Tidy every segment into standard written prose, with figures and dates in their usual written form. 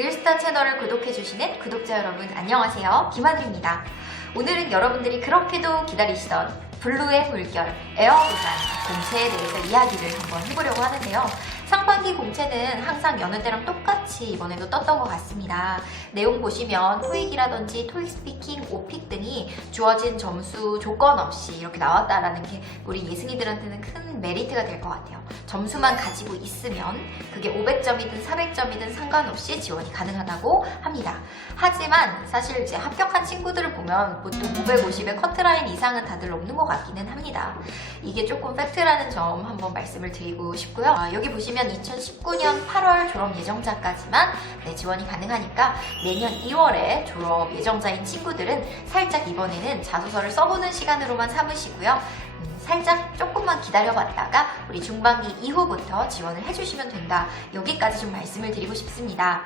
늘스타 채널을 구독해주시는 구독자 여러분 안녕하세요. 김하늘입니다. 오늘은 여러분들이 그렇게도 기다리시던 블루의 물결, 에어부산 공채에 대해서 이야기를 한번 해보려고 하는데요. 상반기 공채는 항상 여느 때랑 똑같이 이번에도 떴던 것 같습니다. 내용 보시면 토익이라든지 토익 스피킹, 오픽 등이 주어진 점수 조건 없이 이렇게 나왔다라는 게 우리 예승이들한테는 큰 메리트가 될 것 같아요. 점수만 가지고 있으면 그게 500점이든 400점이든 상관없이 지원이 가능하다고 합니다. 하지만 사실 이제 합격한 친구들을 보면 보통 550의 커트라인 이상은 다들 넘는 것 같기는 합니다. 이게 조금 팩트라는 점 한번 말씀을 드리고 싶고요. 여기 보시면 2019년 8월 졸업 예정자까지만 지원이 가능하니까 내년 2월에 졸업 예정자인 친구들은 살짝 이번에는 자소서를 써보는 시간으로만 삼으시고요. 살짝 조금만 기다려봤다가 우리 중반기 이후부터 지원을 해주시면 된다. 여기까지 좀 말씀을 드리고 싶습니다.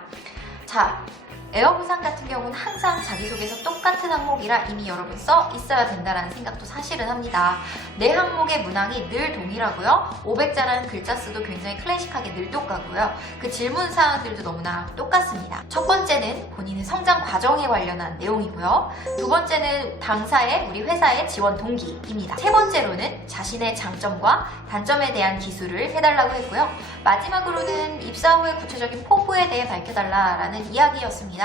자, 에어부산 같은 경우는 항상 자기소개서 똑같은 항목이라 이미 여러분 써 있어야 된다는 생각도 사실은 합니다. 내 항목의 문항이 늘 동일하고요. 500자라는 글자 수도 굉장히 클래식하게 늘 똑같고요. 그 질문 사항들도 너무나 똑같습니다. 첫 번째는 본인의 성장 과정에 관련한 내용이고요. 두 번째는 당사의 우리 회사의 지원 동기입니다. 세 번째로는 자신의 장점과 단점에 대한 기술을 해달라고 했고요. 마지막으로는 입사 후의 구체적인 포부에 대해 밝혀달라는 이야기였습니다.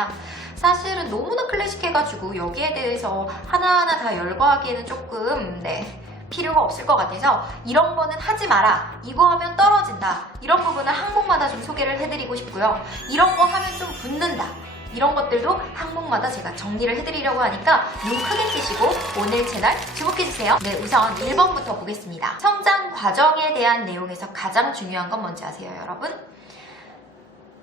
사실은 너무나 클래식해가지고 여기에 대해서 하나하나 다 열거하기에는 조금 필요가 없을 것 같아서 이런 거는 하지 마라, 이거 하면 떨어진다, 이런 부분을 항목마다 좀 소개를 해드리고 싶고요. 이런 거 하면 좀 붙는다, 이런 것들도 항목마다 제가 정리를 해드리려고 하니까 눈 크게 뜨시고 오늘 채널 주목해주세요. 우선 1번부터 보겠습니다. 성장 과정에 대한 내용에서 가장 중요한 건 뭔지 아세요, 여러분?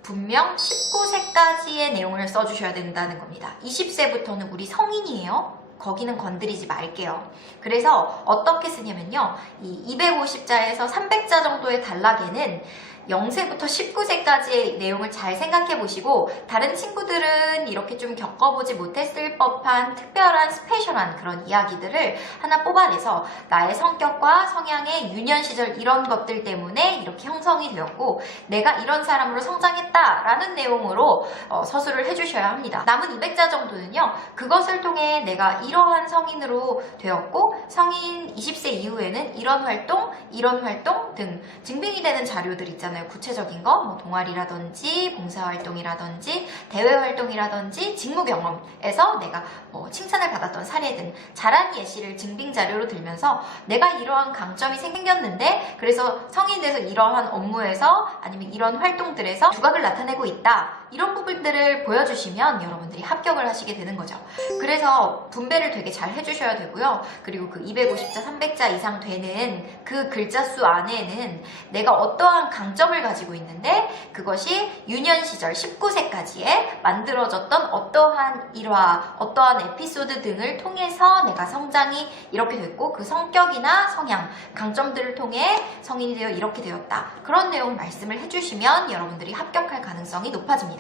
분명 19세까지의 내용을 써주셔야 된다는 겁니다. 20세부터는 우리 성인이에요. 거기는 건드리지 말게요. 그래서 어떻게 쓰냐면요. 이 250자에서 300자 정도의 단락에는 0세부터 19세까지의 내용을 잘 생각해 보시고 다른 친구들은 이렇게 좀 겪어보지 못했을 법한 특별한 스페셜한 그런 이야기들을 하나 뽑아내서 나의 성격과 성향의 유년 시절 이런 것들 때문에 이렇게 형성이 되었고 내가 이런 사람으로 성장했다라는 내용으로 서술을 해주셔야 합니다. 남은 200자 정도는요. 그것을 통해 내가 이러한 성인으로 되었고 성인 20세 이후에는 이런 활동 등 증빙이 되는 자료들 있잖아요. 구체적인 거, 뭐 동아리라든지 봉사활동이라든지 대외활동이라든지 직무경험에서 내가 칭찬을 받았던 사례 등 잘한 예시를 증빙 자료로 들면서 내가 이러한 강점이 생겼는데 그래서 성인 돼서 이러한 업무에서 아니면 이런 활동들에서 두각을 나타내고 있다, 이런 부분들을 보여주시면 여러분들이 합격을 하시게 되는 거죠. 그래서 분배를 되게 잘 해주셔야 되고요. 그리고 그 250자, 300자 이상 되는 그 글자 수 안에는 내가 어떠한 강점을 가지고 있는데 그것이 유년 시절 19세까지에 만들어졌던 어떠한 일화, 어떠한 에피소드 등을 통해서 내가 성장이 이렇게 됐고 그 성격이나 성향, 강점들을 통해 성인이 되어 이렇게 되었다. 그런 내용 말씀을 해주시면 여러분들이 합격할 가능성이 높아집니다.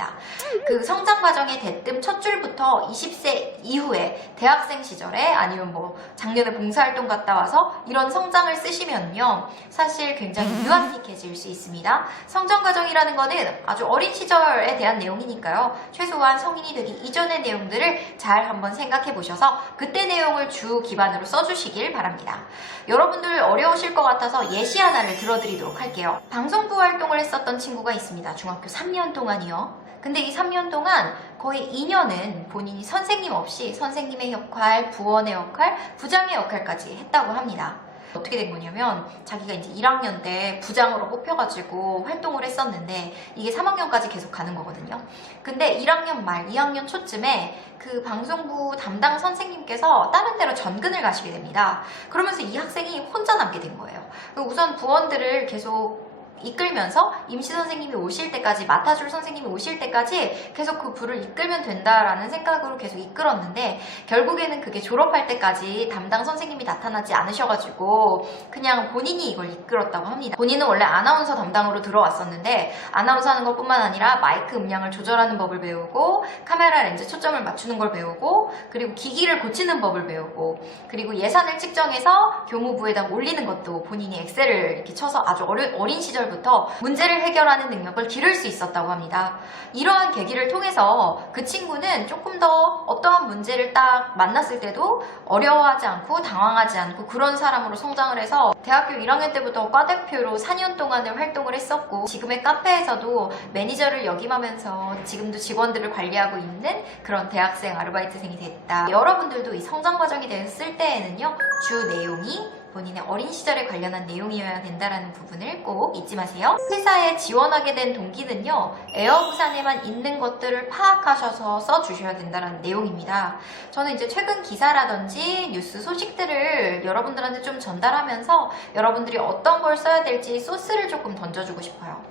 그 성장 과정의 대뜸 첫 줄부터 20세 이후에 대학생 시절에 아니면 작년에 봉사활동 갔다 와서 이런 성장을 쓰시면요. 사실 굉장히 유아틱해질 수 있습니다. 성장 과정이라는 거는 아주 어린 시절에 대한 내용이니까요. 최소한 성인이 되기 이전의 내용들을 잘 한번 생각해 보셔서 그때 내용을 주 기반으로 써주시길 바랍니다. 여러분들 어려우실 것 같아서 예시 하나를 들어드리도록 할게요. 방송부 활동을 했었던 친구가 있습니다. 중학교 3년 동안이요. 근데 이 3년 동안 거의 2년은 본인이 선생님 없이 선생님의 역할, 부원의 역할, 부장의 역할까지 했다고 합니다. 어떻게 된 거냐면 자기가 이제 1학년 때 부장으로 뽑혀가지고 활동을 했었는데 이게 3학년까지 계속 가는 거거든요. 근데 1학년 말, 2학년 초쯤에 그 방송부 담당 선생님께서 다른 데로 전근을 가시게 됩니다. 그러면서 이 학생이 혼자 남게 된 거예요. 우선 부원들을 계속 이끌면서 임시 선생님이 오실 때까지, 맡아줄 선생님이 오실 때까지 계속 그 부를 이끌면 된다라는 생각으로 계속 이끌었는데 결국에는 그게 졸업할 때까지 담당 선생님이 나타나지 않으셔가지고 그냥 본인이 이걸 이끌었다고 합니다. 본인은 원래 아나운서 담당으로 들어왔었는데 아나운서 하는 것뿐만 아니라 마이크 음량을 조절하는 법을 배우고 카메라 렌즈 초점을 맞추는 걸 배우고 그리고 기기를 고치는 법을 배우고 그리고 예산을 측정해서 교무부에다 올리는 것도 본인이 엑셀을 이렇게 쳐서 아주 어린 시절 시절부터 문제를 해결하는 능력을 기를 수 있었다고 합니다. 이러한 계기를 통해서 그 친구는 조금 더 어떠한 문제를 딱 만났을 때도 어려워하지 않고 당황하지 않고 그런 사람으로 성장을 해서 대학교 1학년 때부터 과대표로 4년 동안을 활동을 했었고, 지금의 카페에서도 매니저를 역임하면서 지금도 직원들을 관리하고 있는 그런 대학생 아르바이트생이 됐다. 여러분들도 이 성장 과정에 대해서 쓸 때에는요, 주 내용이 본인의 어린 시절에 관련한 내용이어야 된다는 부분을 꼭 잊지 마세요. 회사에 지원하게 된 동기는요, 에어부산에만 있는 것들을 파악하셔서 써주셔야 된다는 내용입니다. 저는 이제 최근 기사라든지 뉴스 소식들을 여러분들한테 좀 전달하면서 여러분들이 어떤 걸 써야 될지 소스를 조금 던져주고 싶어요.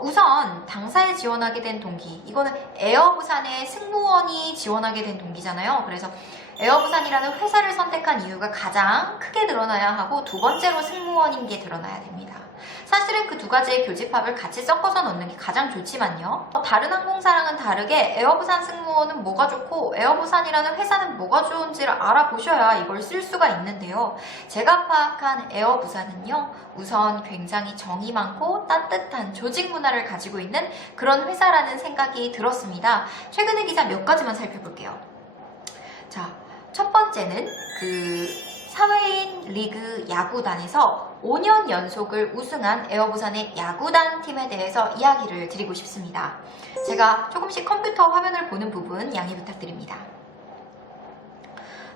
우선 당사에 지원하게 된 동기, 이거는 에어부산의 승무원이 지원하게 된 동기잖아요. 그래서 에어부산이라는 회사를 선택한 이유가 가장 크게 드러나야 하고, 두 번째로 승무원인 게 드러나야 됩니다. 사실은 그 두 가지의 교집합을 같이 섞어서 넣는 게 가장 좋지만요, 다른 항공사랑은 다르게 에어부산 승무원은 뭐가 좋고 에어부산이라는 회사는 뭐가 좋은지를 알아보셔야 이걸 쓸 수가 있는데요. 제가 파악한 에어부산은요, 우선 굉장히 정이 많고 따뜻한 조직 문화를 가지고 있는 그런 회사라는 생각이 들었습니다. 최근의 기사 몇 가지만 살펴볼게요. 자, 첫 번째는 그 사회인 리그 야구단에서 5년 연속을 우승한 에어부산의 야구단 팀에 대해서 이야기를 드리고 싶습니다. 제가 조금씩 컴퓨터 화면을 보는 부분 양해 부탁드립니다.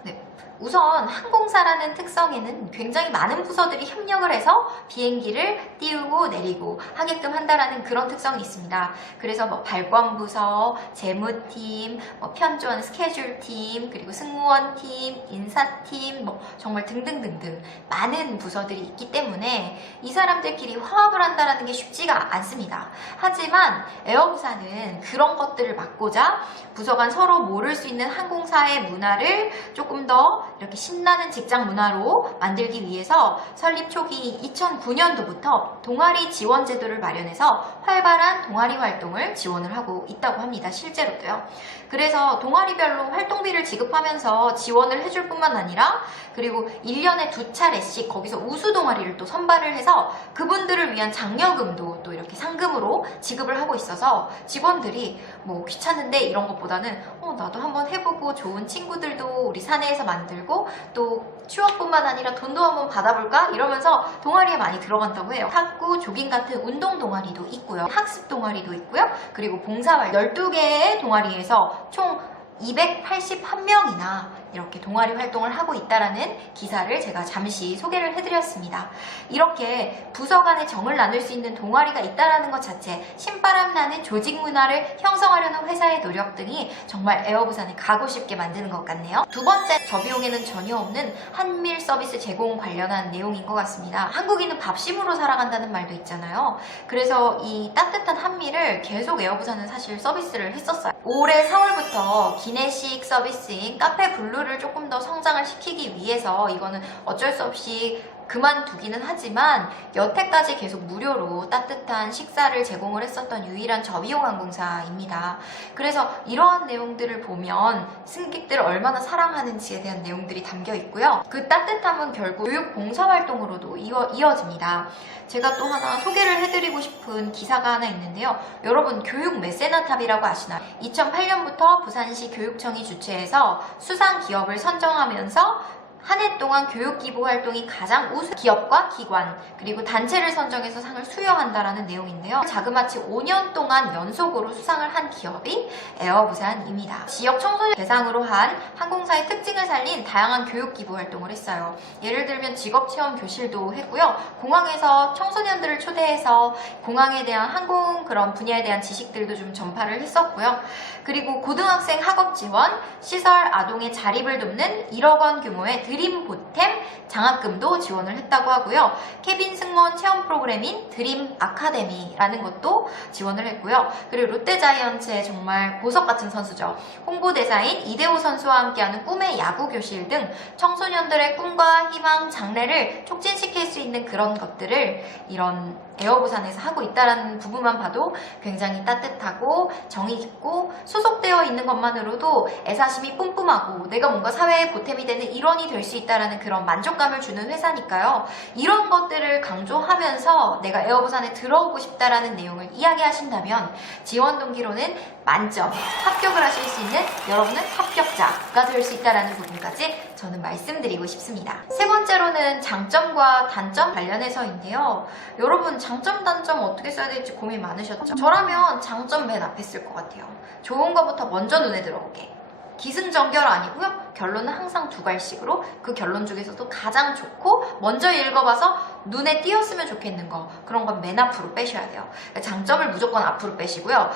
네. 우선 항공사라는 특성에는 굉장히 많은 부서들이 협력을 해서 비행기를 띄우고 내리고 하게끔 한다라는 그런 특성이 있습니다. 그래서 뭐 발권부서, 재무팀, 편조원 스케줄팀, 그리고 승무원팀, 인사팀, 정말 등등등등 많은 부서들이 있기 때문에 이 사람들끼리 화합을 한다라는 게 쉽지가 않습니다. 하지만 에어부산은 그런 것들을 막고자 부서 간 서로 모를 수 있는 항공사의 문화를 조금 더 이렇게 신나는 직장 문화로 만들기 위해서 설립 초기 2009년도부터 동아리 지원 제도를 마련해서 활발한 동아리 활동을 지원을 하고 있다고 합니다. 실제로도요. 그래서 동아리별로 활동비를 지급하면서 지원을 해줄 뿐만 아니라, 그리고 1년에 2차례씩 거기서 우수 동아리를 또 선발을 해서 그분들을 위한 장려금도 또 이렇게 상금으로 지급을 하고 있어서 직원들이 뭐 귀찮은데 이런 것보다는 나도 한번 해보고 좋은 친구들도 우리 사내에서 만들고 또 추억뿐만 아니라 돈도 한번 받아볼까? 이러면서 동아리에 많이 들어간다고 해요. 탁구, 조깅 같은 운동 동아리도 있고요. 학습 동아리도 있고요. 그리고 봉사활동 12개의 동아리에서 총 281명이나 이렇게 동아리 활동을 하고 있다라는 기사를 제가 잠시 소개를 해드렸습니다. 이렇게 부서 간의 정을 나눌 수 있는 동아리가 있다라는 것 자체, 신바람 나는 조직 문화를 형성하려는 회사의 노력 등이 정말 에어부산을 가고 싶게 만드는 것 같네요. 두 번째, 저비용에는 전혀 없는 한밀 서비스 제공 관련한 내용인 것 같습니다. 한국인은 밥심으로 살아간다는 말도 있잖아요. 그래서 이 따뜻한 한밀을 계속 에어부산은 사실 서비스를 했었어요. 올해 4월부터 기내식 서비스인 카페 블루를 조금 더 성장을 시키기 위해서, 이거는 어쩔 수 없이 그만두기는 하지만 여태까지 계속 무료로 따뜻한 식사를 제공을 했었던 유일한 저비용 항공사입니다. 그래서 이러한 내용들을 보면 승객들을 얼마나 사랑하는지에 대한 내용들이 담겨 있고요. 그 따뜻함은 결국 교육 봉사활동으로도 이어집니다. 제가 또 하나 소개를 해드리고 싶은 기사가 하나 있는데요. 여러분, 교육 메세나탑이라고 아시나요? 2008년부터 부산시 교육청이 주최해서 수상 기업을 선정하면서 한 해 동안 교육기부 활동이 가장 우수 기업과 기관 그리고 단체를 선정해서 상을 수여한다라는 내용인데요. 자그마치 5년 동안 연속으로 수상을 한 기업이 에어부산입니다. 지역 청소년 대상으로 한 항공사의 특징을 살린 다양한 교육기부 활동을 했어요. 예를 들면 직업체험 교실도 했고요. 공항에서 청소년들을 초대해서 공항에 대한 항공 그런 분야에 대한 지식들도 좀 전파를 했었고요. 그리고 고등학생 학업 지원, 시설 아동의 자립을 돕는 1억 원 규모의 드림 보탬 장학금도 지원을 했다고 하고요. 케빈 승무원 체험 프로그램인 드림 아카데미라는 것도 지원을 했고요. 그리고 롯데자이언츠의 정말 보석 같은 선수죠. 홍보대사인 이대호 선수와 함께하는 꿈의 야구 교실 등 청소년들의 꿈과 희망, 장래를 촉진시킬 수 있는 그런 것들을 이런 에어부산에서 하고 있다는 부분만 봐도 굉장히 따뜻하고 정이 깊고 소속되어 있는 것만으로도 애사심이 뿜뿜하고 내가 뭔가 사회에 보탬이 되는 일원이 될 수 있다는 그런 만족감을 주는 회사니까요. 이런 것들을 강조하면서 내가 에어부산에 들어오고 싶다라는 내용을 이야기하신다면 지원 동기로는 만점, 합격을 하실 수 있는 여러분은 합격자가 될 수 있다는 부분까지 저는 말씀드리고 싶습니다. 세 번째로는 장점과 단점 관련해서인데요. 여러분 장점, 단점 어떻게 써야 될지 고민 많으셨죠? 저라면 장점 맨 앞에 쓸 것 같아요. 좋은 거부터 먼저 눈에 들어오게. 기승전결 아니고요. 결론은 항상 두 갈씩으로 그 결론 중에서도 가장 좋고 먼저 읽어봐서 눈에 띄었으면 좋겠는 거, 그런 건 맨 앞으로 빼셔야 돼요. 장점을 무조건 앞으로 빼시고요.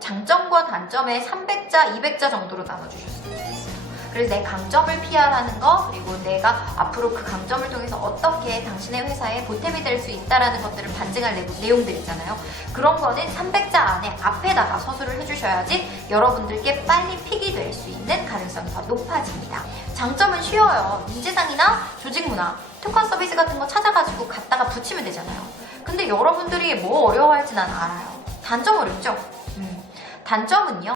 장점과 단점에 300자, 200자 정도로 나눠주셨으면 좋겠어요. 그래서 내 강점을 PR하는 거, 그리고 내가 앞으로 그 강점을 통해서 어떻게 당신의 회사에 보탬이 될 수 있다는 것들을 반증할 내용들 있잖아요. 그런 거는 300자 안에 앞에다가 서술을 해주셔야지 여러분들께 빨리 픽이 될 수 있는 가능성이 더 높아집니다. 장점은 쉬워요. 인재상이나 조직문화, 특화 서비스 같은 거 찾아가지고 갖다가 붙이면 되잖아요. 근데 여러분들이 뭐 어려워할지 난 알아요. 단점 어렵죠? 단점은요,